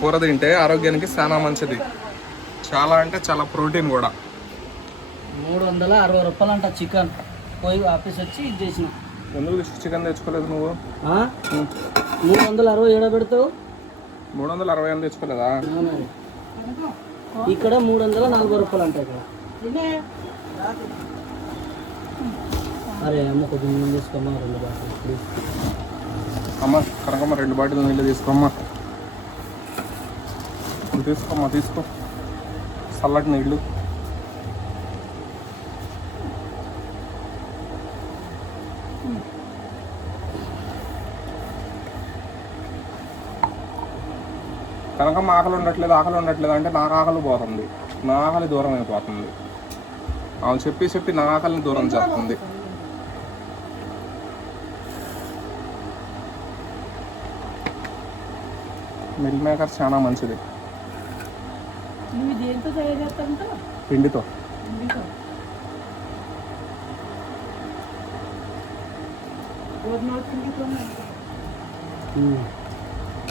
కూర తింటే ఆరోగ్యానికి చాలా మంచిది. చాలా అంటే చాలా ప్రోటీన్ కూడా. 360 రూపాయలు అంట చికెన్. పోయి ఆఫీస్ వచ్చి ఇది చేసిన. ఎందుకు చికెన్ తెచ్చుకోలేదు నువ్వు? 360 ఏడా పెడతావు? 360 అని తెచ్చుకోలేదా? ఇక్కడ 340 రూపాయలు అంట ఇక్కడ. అరే అమ్మ కొద్దిగా నీళ్ళు తీసుకోమ్మా, 2 బాటిల్ ప్లీజ్. అమ్మ కనకమ్మ 2 బాటిల్ నీళ్ళు తీసుకోమ్మా. తీసుకోమ్మా, తీసుకో చల్లటి నీళ్ళు. కనకమ్మ ఆకలి ఉండట్లేదు అంటే నాకు ఆకలి పోతుంది, నా ఆకలి దూరం అయిపోతుంది. అవును చెప్పి నా ఆకలిని దూరం చేస్తుంది. మిల్ మేకర్ చాలా మంచిది. పిండితో.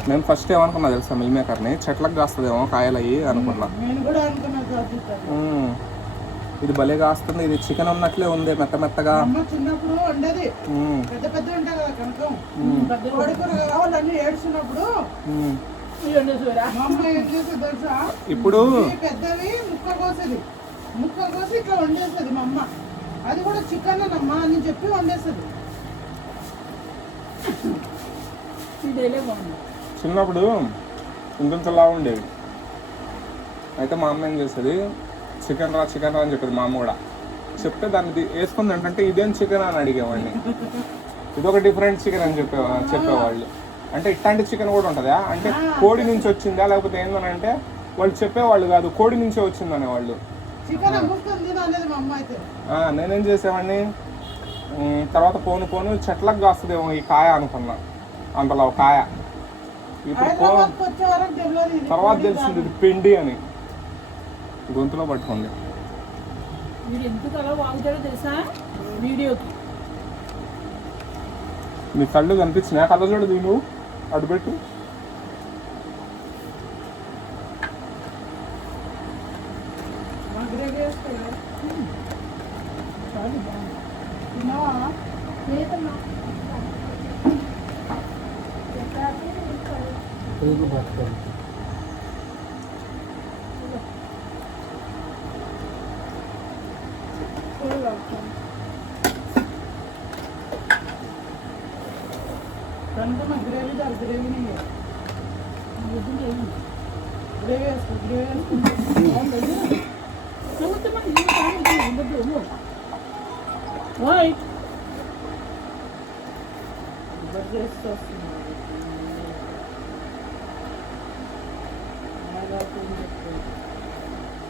నేను ఫస్ట్ ఏమనుకున్నా తెలుసా, మిల్ మేకర్ని చెట్లకు కాస్తుందేమో కాయలు అయ్యి అనుకున్నా. ఇది భలే కాస్తుంది. ఇది చికెన్ ఉన్నట్లే ఉంది, మెత్త మెత్తగా. ఇప్పుడు ఇట్లా వండేస్తుంది మా అమ్మ. అది కూడా చికెన్ అమ్మా అని చెప్పి వండేస్తుంది. చిన్నప్పుడు ఇంకొంచెంలా ఉండేవి. అయితే మా అమ్మ ఏం చేసేది, చికెన్ రా అని చెప్పేది. మా అమ్మ కూడా చెప్తే దాన్ని వేసుకుంది ఏంటంటే ఇదేం చికెన్ అని అడిగేవాడిని. ఇదొక డిఫరెంట్ చికెన్ అని చెప్పేవాళ్ళు. అంటే ఇట్లాంటి చికెన్ కూడా ఉంటుందా అంటే కోడి నుంచి వచ్చిందా లేకపోతే ఏందనంటే వాళ్ళు చెప్పేవాళ్ళు కాదు, కోడి నుంచే వచ్చింది అనేవాళ్ళు. నేనేం చేసేవాడిని, తర్వాత పోను చెట్లకు కాస్తుందేమో ఈ కాయ అనుకున్నా. అంతలో కాయ. ఇప్పుడు తర్వాత తెలిసింది ఇది పిండి అని. గొంతులో పట్టుకుంది. నీ కళ్ళు కనిపించినా? కళ్ళ చూడదు నువ్వు అడుపెట్టు.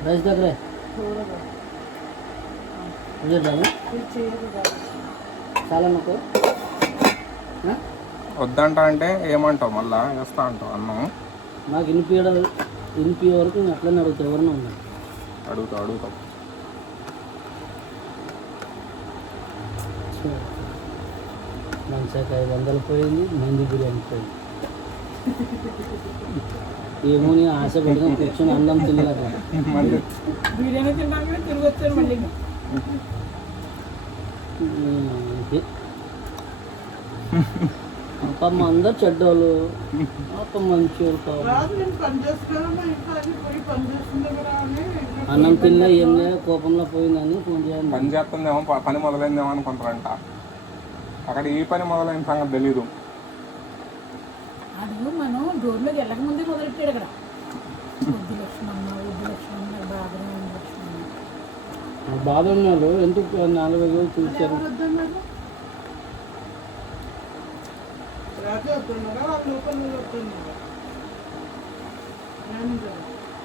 రైస్ దగ్గర చాలా నాకు వద్దంట అంటే ఏమంటావు? మళ్ళా వేస్తా అంటావు అన్నం. నాకు ఇనిపి వరకు అట్లనే అడుగుతావు. ఎవరన్నా ఉన్నా అడుగుతావు. మంచిగా 500 పోయింది, మంది బిర్యానీ పోయింది. ఏమో నీ ఆశ పెట్టుకుని కూర్చొని అన్నం తినలేదు. బిర్యానీ తిన్నాక తిరిగి వచ్చాను మళ్ళీ. అప్పమ్మ అందరు చెడ్డోళ్ళు, అప్ప మంచోళ్ళు కావాలి. అన్నం తిన్నా ఏం లేదు, కోపంలో పోయిందని ఫోన్ చేయాలి. పని చేస్తుందేమో, పని మొదలైందేమో అనుకుంటారంట. అక్కడ ఈ పని మొదలైన సంగతి తెలీదు. అది మనం డోర్లోకి వెళ్ళక ముందే మొదలెట్టాడు అక్కడ. బాధ ఉన్నారు. ఎందుకు 4,000 చూశారు?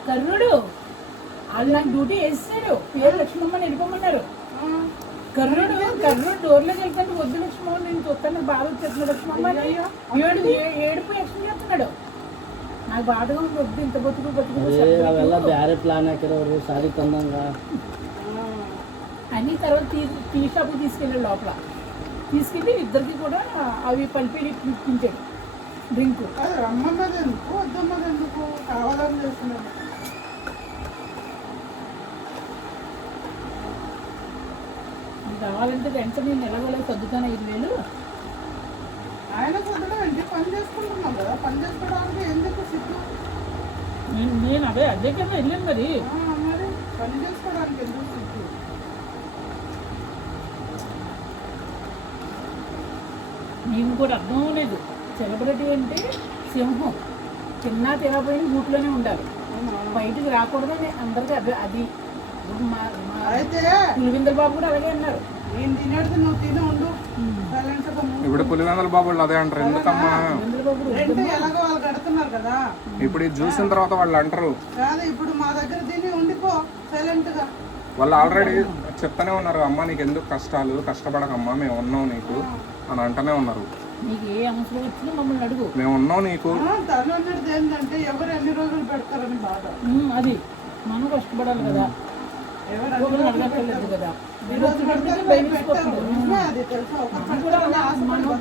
కర్ణుడు వాళ్ళు నాకు డ్యూటీ వేస్తాడు. పేరు లక్ష్మమ్మని వెళ్ళిపోమన్నారు. కర్ణుడు డోర్లోకి వెళ్తాను. వద్దు లక్ష్మమ్మ, నేను చూస్తాను, బాగా వచ్చేస్తున్నా లక్ష్మమ్మ ఏడుపు యక్షం చేస్తున్నాడు. నాకు బాధగా వద్దు, ఇంత బతుకు బ్యారే ప్లాన్ సారీ తొందంగా అని. తర్వాత టీ షాప్కి తీసుకెళ్ళాడు. లోపల తీసుకెళ్ళి ఇద్దరికి కూడా అవి పలిపి ఇప్పించాడు. డ్రింక్. అది రమ్మన్నది ఎందుకు వద్దన్నది ఎందుకు కావాలని చేస్తున్నాను. ఇది కావాలంటే వెంటనే నేను ఎలాగోలా సర్దుతాను 5,000. ఆయన చదవడం ఏంటి, పని చేసుకుంటున్నాం కదా, పని చేసుకోవడానికి ఎందుకు సిగ్గు? నేను అదే కదా వెళ్ళాను మరి. మరి పని చేసుకోవడానికి ఎందుకు సిగ్గు? నేను కూడా అర్థం అవ్వలేదు. సెలబ్రిటీ అంటే సింహం, తిన్నా తినపోయిన గూట్లోనే ఉండాలి, బయటికి రాకూడదని అందరికీ అది. అయితే పులివిందర్ బాబు కూడా అలాగే అన్నారు. నేను తినేది నువ్వు తిని ఉండు, సైలెంట్ గా మూడు. ఇప్పుడు పులివెందుల బాబు వాళ్ళు అదే అంటారు, ఎందుకమ్మా పులివిందర్ బాబు కూడా రెంట్ ఎలాగో వాళ్ళు కడుతున్నారు కదా. ఇప్పుడు ఇది చూసిన తర్వాత వాళ్ళు అంటారు. కాదు ఇప్పుడు మా దగ్గర తిని ఉండిపో సైలెంట్ గా. వాళ్ళు ఆల్రెడీ చెప్తానే ఉన్నారు, అమ్మ నీకు ఎందుకు కష్టాలు, కష్టపడకమ్మా మేము ఉన్నాం నీకు అని అంటూనే ఉన్నారు. నీకు ఏ అవసరం వచ్చినా మమ్మల్ని అడుగు, మేము ఉన్నాం నీకు. తను అన్నది ఏంటంటే ఎవరు ఎన్ని రోజులు పెడతారని బాధ. అది మనం కష్టపడాలి కదా, ఎవరు ఒకరిని అడగక్కర్లేదు కదా. ఈ రోజు పెడతారు, రేపు పెట్టరు. నిజమే అది తెలుసా? ఒక మనం కూడా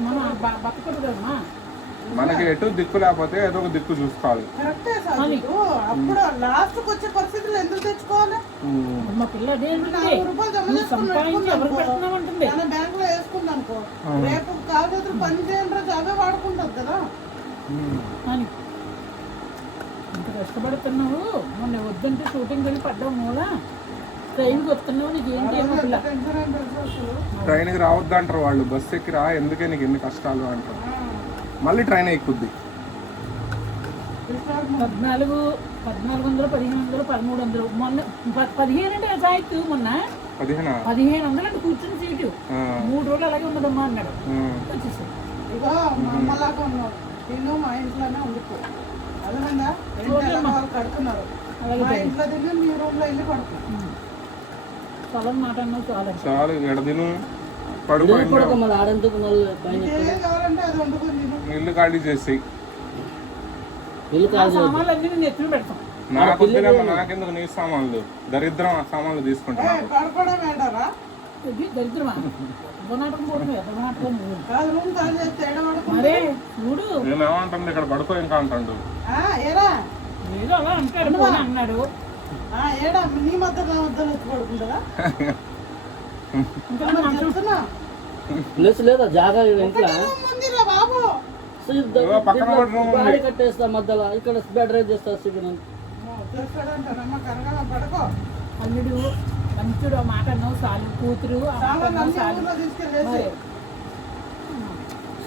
మనం బతకూడదు కదమ్మా. మనకి ఎటు దిక్కు లేకపోతే ఏదో ఒక దిక్కు చూసుకోవాలి. కరెక్టే సాధికు. అప్పుడు లాస్ట్ కి వచ్చే పరిస్థితులు ఎందుకు తెచ్చుకోవాలి? మా పిల్ల అదే అంటుంది, 4 రూపాయలు జమ నువ్వు చేసుకుని సంపాదించి ఎవరికి పెడుతున్నామంటుంది. మన బ్యాంక్ లో వేసుకుంది అనుకో, రేపు కాదు పని చేయని రోజు అవే వాడుకుంటారు కదా. అని ఇంత కష్టపడుతున్నావు, మొన్న వద్దంటే షూటింగ్ వెళ్ళి పడ్డావు మూల, ట్రైన్కి వస్తున్నావు, నీకు ఏంటి ఏమో పిల్ల. టెన్షన్ ఏం తెలుసు అసలు. ట్రైన్కి రావద్దు అంటారు వాళ్ళు, బస్సు ఎక్కి రా, ఎందుకే నీకు ఎన్ని కష్టాలు అంటారు. మళ్ళీ ట్రైన్ ఎక్కుద్ది. 1400, 1500, 1300. మొన్న 15 అంటే సాయితు మొన్న 1500 అంటే కూర్చుని సీటు 3 రోజులు అలాగే ఉండదమ్మా అన్నాడు. వచ్చేసాడు. ఇగో మా అమ్మలాగా ఉన్నావు, నేను మా ఇంట్లోనే ఉండిపో. అదేనందా వాళ్ళు కడుతున్నారు, మా ఇంట్లో తిని మీ రూమ్ లో వెళ్ళి పడుకో. పొలం మాట అన్నావు చాలు. చాలు ఎడదిను పడుకోండి, మళ్ళీ ఆడందుకు మళ్ళీ పైన ఏం కావాలంటే అది వండుకొని తిను. ఇల్లు ఖాళీ చేసి ఇల్లు ఆ కాదు. సామాన్లు అన్నీ నేను ఎత్తులు పెడతాం. నాకు వద్దులేమ్మా, నాకెందుకు నీ సామాన్లు, దరిద్రం ఆ సామాన్లు తీసుకుంటా. పడుకోవడం ఏంటారా? ఇది దరిద్రమా, నాటకం పోవడం నాటకం నువ్వు. కాదు రూమ్ ఖాళీ చేస్తే ఏడ పడుకుంటా? మరే చూడు, నేనేమంటుంది ఇక్కడ పడుకో ఇంకా అంటాడు. ఏరా ఏదో అలా అంటాడు పోనీ అన్నాడు. ఏడా నీ మధ్య నా మధ్య వచ్చి పడుకుంటారా? ఇంకా మనం చెప్తున్నా ప్లేస్ లేదా జాగా ఇంట్లో ముందురా బాబు. పక్కన బెడ్రూమ్ ఉంది. గాడి కట్టేస్తా మధ్యలో, ఇక్కడ బెడ్ రైజ్ చేస్తా సిగ్నల్. చేస్తాడంటారమ్మ కనగా పడుకో. అల్లుడు మంచుడు ఆ మాట అన్నావు చాలు, కూతురు ఆ మాట సామాన్లు అన్నావు అన్ని చాలు. ఊర్లో తీసుకెళ్ళేసి మరి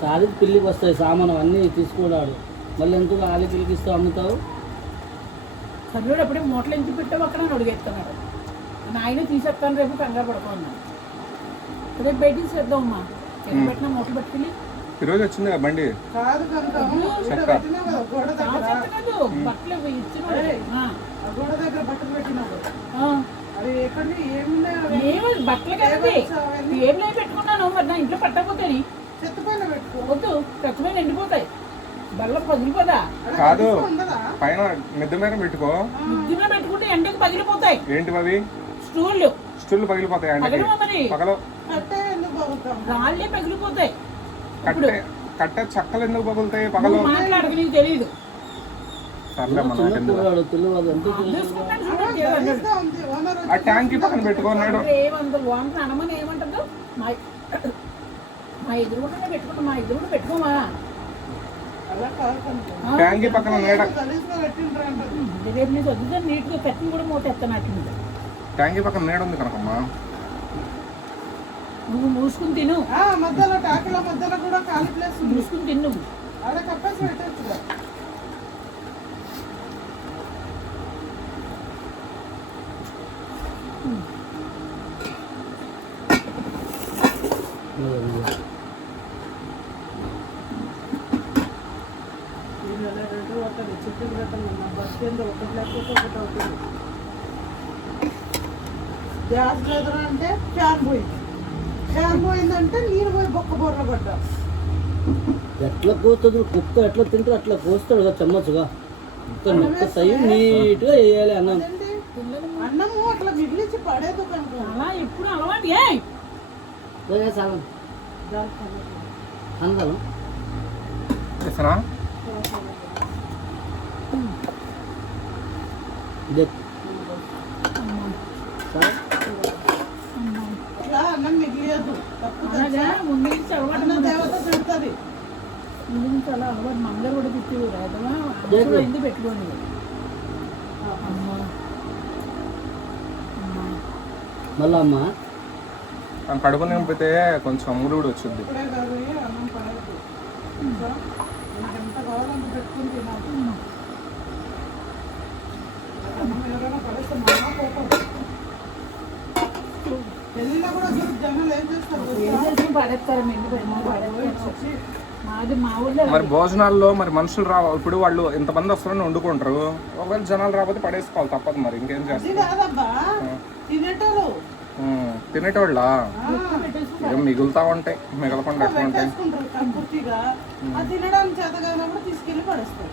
సాలికి పిల్లికి వస్తాయి సామాను అన్నీ తీసుకున్నాడు. మళ్ళీ ఎందుకు ఆలి పిలికిస్తావు అమ్ముతావు? కర్రుడు అప్పుడే మూటలు ఎంచి పెట్టావు అక్కడ అని అడిగేస్తున్నాడు. నాయన తీసేస్తాను రేపు కంగారు పడుకున్నాను. రేపు బయటికి చేద్దామమ్మా, పెట్టిన మూటలు పట్టుకెళ్ళి. ఈరోజు వచ్చింది కదా బండి. కాదు కనుక ఇక్కడ పెట్టినావు కదా గోడ దగ్గర, కాదు బట్టలు ఇచ్చిన ఆ గోడ దగ్గర బట్టలు పెట్టినావు. అవి ఎక్కడి ఏమున్నాయి? ఏమి బట్టలు కదండి, ఏం లేదు పెట్టుకున్నాను. మరి నా ఇంట్లో పట్టకపోతే చెత్త పైన పెట్టుకో. వద్దు, ఖచ్చితంగా ఎండిపోతాయి, బల్ల పగిలిపోదా. కాదు ఉండదా? పైన మిద్దె మీద పెట్టుకో. ముగ్గులో పెట్టుకుంటే ఎండకి పగిలిపోతాయి. ఏంటి అవి? స్టూళ్ళు స్టూళ్ళు పగిలిపోతాయి అండి. పగిలిపో మరి, పగలు కట్టే ఎందుకు బాగుతాం? రాళ్ళే పగిలిపోతాయి. కట్టే చక్కలు ఎందుకు పగులుతాయి పగలు? నువ్వు మాట్లాడక నీకు తెలియదు. సర్లేమ్మా, నాకెందుకు. పిల్లవాడు పిల్లవాడు ఎంత చూసుకుంటాను చూడండి అన్నాడు. తెలుస్తా ఉంది, ఓనర్ ఆ ట్యాంక్ పక్కన పెట్టుకున్నాడు. ఏమంత వాంట అనమని ఏమంటుందో మా ఎదురుగుండా పెట్టుకుంటా, మా ఎదురుగుండా పెట్టుకోమా. అలా కాదు కనుక ట్యాంక్ పక్కన నీడ, గలీజ్గా పెట్టిండ్రు అంటారు. రేపు నీకు వద్దు, నీట్గా పెట్టిన కూడా మూతేస్తాను అట్లా. ట్యాంక్ పక్కన నీడ ఉంది కనుకమ్మా. నువ్వు మూసుకుని తిను, మధ్యలో టాకిల మధ్యలో కూడా ఖాళీ ప్లేస్ ఉంది, మూసుకుని తిను. ఆడ కప్పేసి పెట్టచ్చు. ఒకటి చుట్టూ బస్ కింద ఒకటి లేకపోతే ఒకటి అవుతుంది. గ్యాస్ లేదరా అంటే ఫ్యాన్ పోయింది, ఫ్యాన్ పోయిందంటే నీరు పోయి బొక్క బొర్ర పడ్డా. ఎట్లా కోస్తుంది కుక్క, ఎట్లా తింటే అట్లా కోస్తాడు కదా చెమ్మచ్చుగా. మెత్తయి నీట్గా వేయాలి అన్నం. అన్నము అట్లా మిగిలించి పడేది కనుక అలా ఎప్పుడు అలవాటు. సాగం అందరం చేస్తానా? ఇదే ఇట్లా అన్నం మిగిలియద్దు తప్పు అలాగా ముందు నుంచి అలవాటు అన్న దేవత తిడుతుంది. ముందు నుంచి అలా అలవాటు మందరు కూడా తిట్టేవారు అదమా అసలు ఎందుకు పెట్టుకోండి అమ్మా అమ్మా మళ్ళా అమ్మ ఆ కడుపు నింపితే కొంచెం అమ్ముడు వచ్చింది. ఇప్పుడే కాదు అన్నం పడదు. ఇంకా నాకు ఎంత కావాలంత పెట్టుకుని తినాలి. అన్నం ఎవరైనా పడేస్తే మా కోపం. పెళ్ళిలో కూడా అసలు జనాలు ఏం చేస్తారు ఏం చేసి పడేస్తారు మెండు పడేస్తారు మాది మా ఊళ్ళో మరి భోజనాల్లో మరి మనుషులు రావాలి. ఇప్పుడు వాళ్ళు ఇంతమంది వస్తారని వండుకుంటారు. ఒకవేళ జనాలు రాకపోతే పడేసుకోవాలి, తప్పదు. మరి ఇంకేం అది చేస్తారు? కాదబ్బా తినేటోళ్ళు తినేటోళ్ళ ఏం మిగులుతా ఉంటాయి, మిగలకుండా ఎట్లా ఉంటాయి. పెట్టేసుకుంటారు సంపూర్తిగా. ఆ తినడానికి చేత కానప్పుడు తీసుకెళ్ళి పడేస్తారు.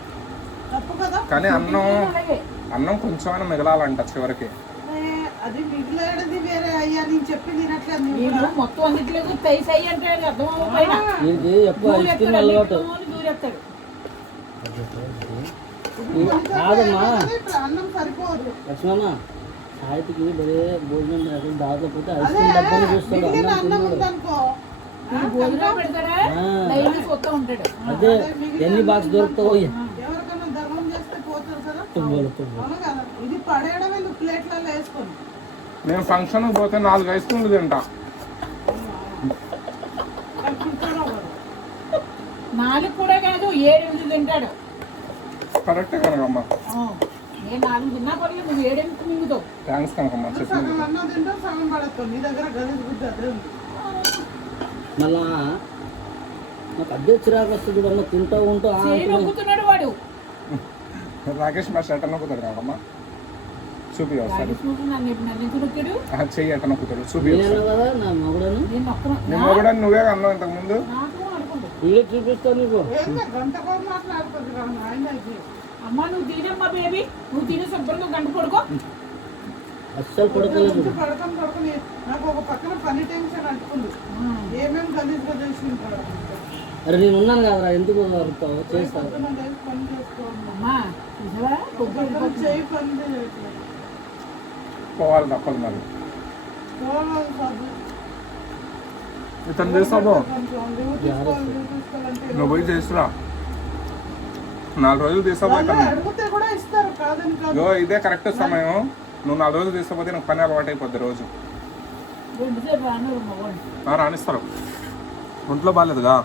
తప్పు కదా. కానీ అన్నం అలాగే అన్నం కొంచెమైనా మిగలాలంట చివరికి. అది మిగిలేది వేరే అయ్యా నేను చెప్పి తినట్లేదు నువ్వు వీళ్ళు కూడా. మొత్తం అన్నిట్లేదు తైస్ అయ్యి అంటే అర్థం అవ్వకపోయినా వీరికి ఎక్కువ ఐస్ క్రీమ్ అలవాటు దూరేస్తాడు కాదమ్మా ఇప్పుడు అన్నం సరిపోదు. లక్ష్మణ సాయికి బరే భోజనం అసలు దాంట్లో పోతే ఐస్ అదే క్రీమ్ డబ్బాలు చూస్తాడు మిగిలిన అన్నం అన్నం తిన్నాడు. ఉందనుకో భోజనం పెడతారా డైలీ పోతూ ఉంటాడు అదే ఎన్ని బాక్స్ దొరుకుతావో ఎవరికైనా ధర్మం చేస్తే పోతారు కదా. అవును కదా. ఇది పడేయడం ఎందుకు ప్లేట్లలో వేసుకొని. నేను ఫంక్షన్కి పోతే 4 ఐస్ క్రీమ్లు తింటా. అది కూర్చోడం కదా. 4 కూడా కాదు 7 తింటాడు కరెక్టే కనకమ్మ. నేను 4 తిన్నా పర్లేదు నువ్వు 7 మింగుతావు థ్యాంక్స్ కనకమ్మ చెప్పింది. సగం అన్నం తింటా సగం పడతాం. నీ దగ్గర గలీజ్ బుద్ధి అదే ఉంది. మళ్ళా నాకు అదే చిరాకు వస్తుంది అన్న తింటా ఉంటా చేయి నొక్కుతున్నాడు వాడు రాకేష్ మా షర్ట్ నొక్కుతాడు కనకమ్మ. చూపి ఒకసారి రాజేశ్వరి నన్ను ఎందుకు నొక్కాడు చెయ్యి ఎట్ట నొక్కుతాడు చూపి నేనన్నా ఒకసారి. కదా నా మగుడని నేను నొక్కను నిన్న కూడా నువ్వే అన్నావు ఇంతకు ముందు. నాకు అనుకుంటా వీడియో చూపిస్తాను నీకు ఏంటో గంట కూడా మాట్లాడుతుంది కదా ఆయన ఇది. అమ్మ నువ్వు తినమ్మా బేబీ నువ్వు తిని శుభ్రంగా గంట పడుకో అస్సలు పడతలేదు కొంచెం పడుకొని నాకు ఒక పక్కన పని టెన్షన్ అంటుకుంది. ఏమేమి గలీజ్గా చేసి ఉంటాడు. అరే నేను ఉన్నాను కదరా ఎందుకు అరుతావు చేస్తావు పొద్దున లేచి పని చేసుకోవాలి. అమ్మా చూసావా పొద్దున చేయి పని చేయట్లేదు. పోవాలి తప్పదు మరి. పోవాలి సార్. ఇతను చేస్తావు కొంచెం లీవ్ తీసుకోవాలంటే నువ్వు పోయి చేస్తురా. 4 రోజులు తీసుకోపోయి వాళ్ళు అడిగితే కూడా ఇస్తారు కాదని కాదు. ఇదే కరెక్ట్ సమయం. నువ్వు 4 రోజులు తీసుకోపోతే నాకు పని అలవాటు అయిపోద్ది రోజు. 2 సేపు రాను మగవాడు రాణిస్తారు. ఒంట్లో బాగాలేదుగా.